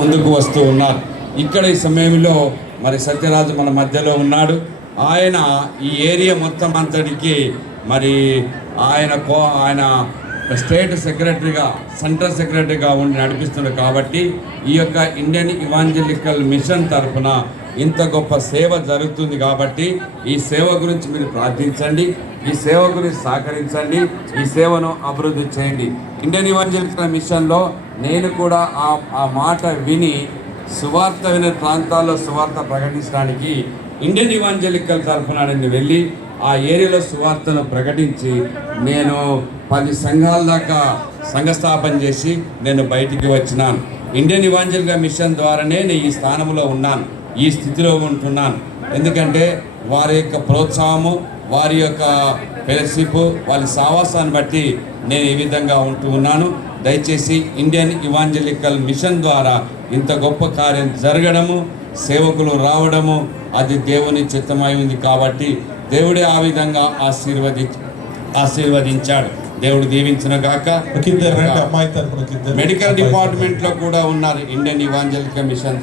ముందుకు వస్తూ ఉన్నారు. ఇక్కడ ఈ సమయంలో మరి సత్యరాజు మన మధ్యలో ఉన్నాడు. ఆయన ఈ ఏరియా మొత్తం అంతటికి మరి ఆయన స్టేట్ సెక్రటరీగా, సెంట్రల్ సెక్రటరీగా ఉండి నడిపిస్తున్నారు. కాబట్టి ఈ యొక్క ఇండియన్ ఇవాంజలికల్ మిషన్ తరఫున ఇంత గొప్ప సేవ జరుగుతుంది. కాబట్టి ఈ సేవ గురించి మీరు ప్రార్థించండి, ఈ సేవ గురించి సహకరించండి, ఈ సేవను అభివృద్ధి చేయండి. ఇండియన్ ఇవాంజలికల్ మిషన్లో నేను కూడా ఆ మాట విని సువార్త వినే ప్రాంతాల్లో సువార్త ప్రకటించడానికి ఇండియన్ ఇవాంజలికల్ తరఫున నేను వెళ్ళి ఆ ఏరియాలో సువార్తను ప్రకటించి నేను 10 సంఘాల దాకా సంఘస్థాపన చేసి నేను బయటికి వచ్చినాను. ఇండియన్ ఇవాంజలికల్ మిషన్ ద్వారానే నేను ఈ స్థానంలో ఉన్నాను, ఈ స్థితిలో ఉంటున్నాను. ఎందుకంటే వారి యొక్క ప్రోత్సాహము, వారి యొక్క ఫెలోషిప్, వాళ్ళ సావాసాన్ని బట్టి నేను ఈ విధంగా ఉంటూ ఉన్నాను. దయచేసి ఇండియన్ ఇవాంజలికల్ మిషన్ ద్వారా ఇంత గొప్ప కార్యం జరగడము, సేవకులు రావడము అది దేవుని చిత్తమై ఉంది. కాబట్టి దేవుడే ఆ విధంగా ఆశీర్వదించాడు. దేవుడు దీవించిన గాక. మెడికల్ డిపార్ట్మెంట్లో కూడా ఉన్నారు ఇండియన్ ఇవాంజలికల్ మిషన్